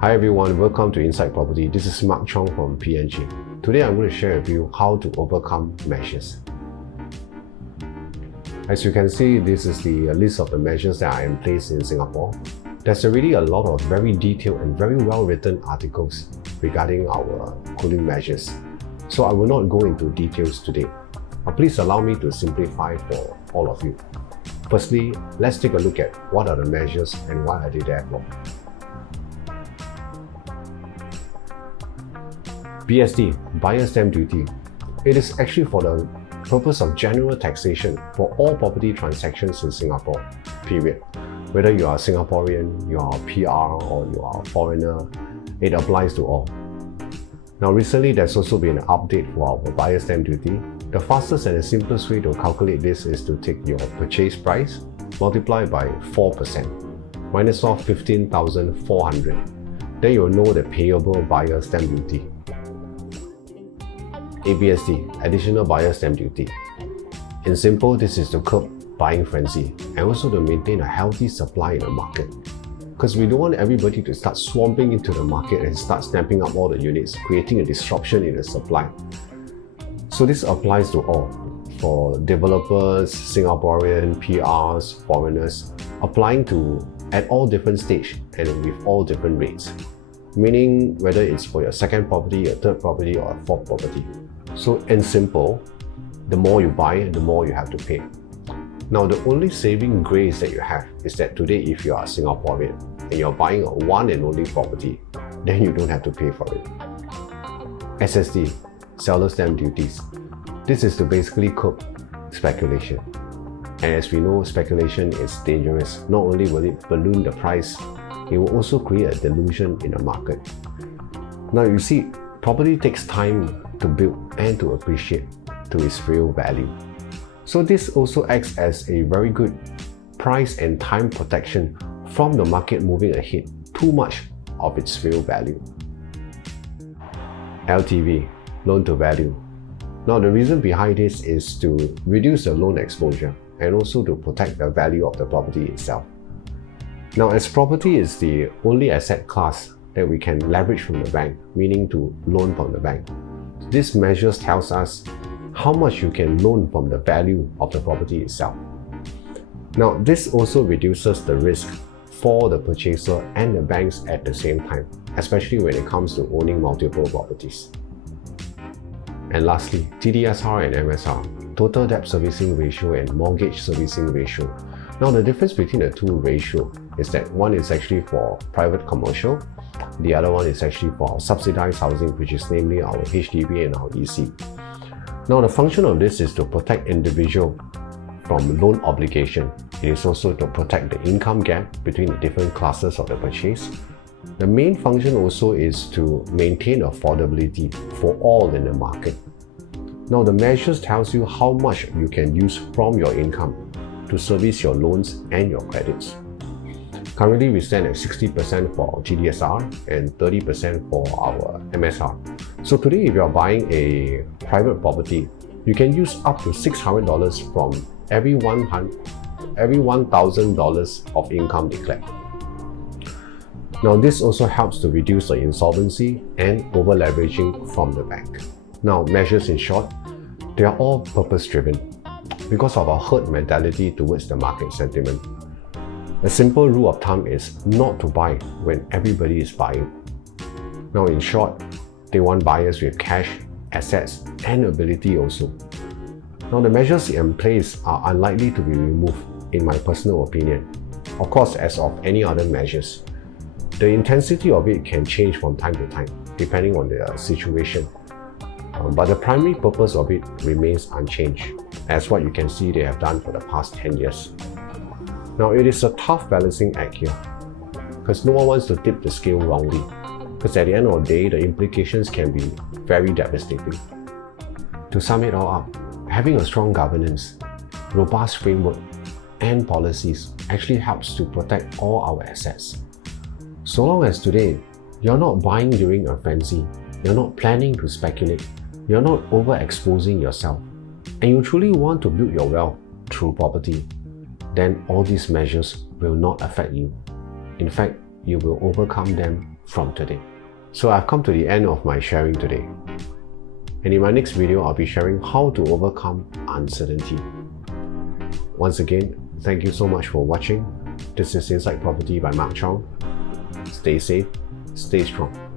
Hi everyone, welcome to Inside Property. This is Mark Chong from PNG. Today I'm going to share with you how to overcome measures. As you can see, this is the list of the measures that are in place in Singapore. There's already a lot of very detailed and very well written articles regarding our cooling measures. So I will not go into details today. Please allow me to simplify for all of you. Firstly, let's take a look at what are the measures and why are they there for. BSD, Buyer Stamp Duty. It is actually for the purpose of general taxation for all property transactions in Singapore, period. Whether you are Singaporean, you are PR or you are a foreigner, it applies to all. Now recently there's also been an update for our Buyer Stamp Duty. The fastest and the simplest way to calculate this is to take your purchase price, multiply by 4%, minus off 15,400. Then you'll know the payable Buyer Stamp Duty. ABSD, Additional Buyer Stamp Duty. In simple, this is to curb buying frenzy and also to maintain a healthy supply in the market. Because we don't want everybody to start swamping into the market and start snapping up all the units, creating a disruption in the supply. So this applies to all, for developers, Singaporean, PRs, foreigners, applying to at all different stages and with all different rates. Meaning whether it's for your second property, a third property or a fourth property. So in simple, the more you buy, the more you have to pay. Now the only saving grace that you have is that today if you are Singaporean and you're buying a one and only property, then you don't have to pay for it. SSD, Seller Stamp Duties. This is to basically curb speculation. And as we know, speculation is dangerous. Not only will it balloon the price, it will also create a delusion in the market. Now you see, property takes time to build and to appreciate to its real value. So this also acts as a very good price and time protection from the market moving ahead too much of its real value. LTV, Loan to Value. Now the reason behind this is to reduce the loan exposure and also to protect the value of the property itself. Now as property is the only asset class that we can leverage from the bank, meaning to loan from the bank, this measure tells us how much you can loan from the value of the property itself. Now this also reduces the risk for the purchaser and the banks at the same time, especially when it comes to owning multiple properties. And lastly, TDSR and MSR, Total Debt Servicing Ratio and Mortgage Servicing Ratio. Now the difference between the two ratios is that one is actually for private commercial, the other one is actually for subsidized housing, which is namely our HDB and our EC. Now the function of this is to protect individual from loan obligation. It is also to protect the income gap between the different classes of the purchase. The main function also is to maintain affordability for all in the market. Now the measures tells you how much you can use from your income to service your loans and your credits. Currently we stand at 60% for our TDSR and 30% for our MSR. So today if you are buying a private property, you can use up to $600 from every $1,000 of income declared. Now this also helps to reduce the insolvency and over-leveraging from the bank. Now measures in short, they are all purpose-driven because of our herd mentality towards the market sentiment. A simple rule of thumb is not to buy when everybody is buying. Now in short, they want buyers with cash, assets and ability also. Now the measures in place are unlikely to be removed in my personal opinion. Of course, as of any other measures, the intensity of it can change from time to time depending on the situation. But the primary purpose of it remains unchanged, as what you can see they have done for the past 10 years. Now it is a tough balancing act here, because no one wants to tip the scale wrongly, because at the end of the day, the implications can be very devastating. To sum it all up, having a strong governance, robust framework, and policies actually helps to protect all our assets. So long as today, you're not buying during a frenzy, you're not planning to speculate, you're not overexposing yourself, and you truly want to build your wealth through property, then all these measures will not affect you. In fact, you will overcome them from today. So I've come to the end of my sharing today. And in my next video, I'll be sharing how to overcome uncertainty. Once again, thank you so much for watching. This is Inside Property by Mark Chong. Stay safe, stay strong.